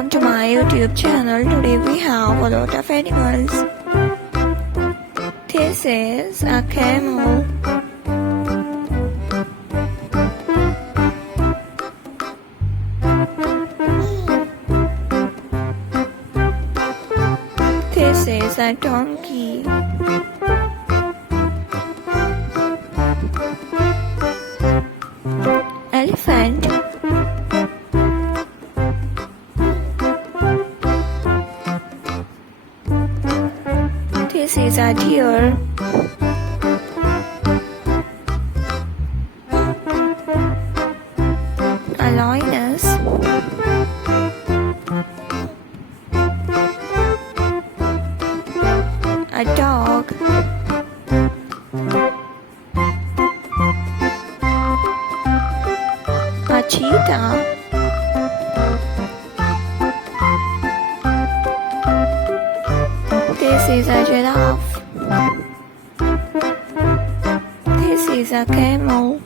welcome to my YouTube channel. Today we have a lot of animals. This is a camel. This is a donkey. Elephant. This is a deer. A lioness. A dog. A cheetah. This is a giraffe. This is a camel.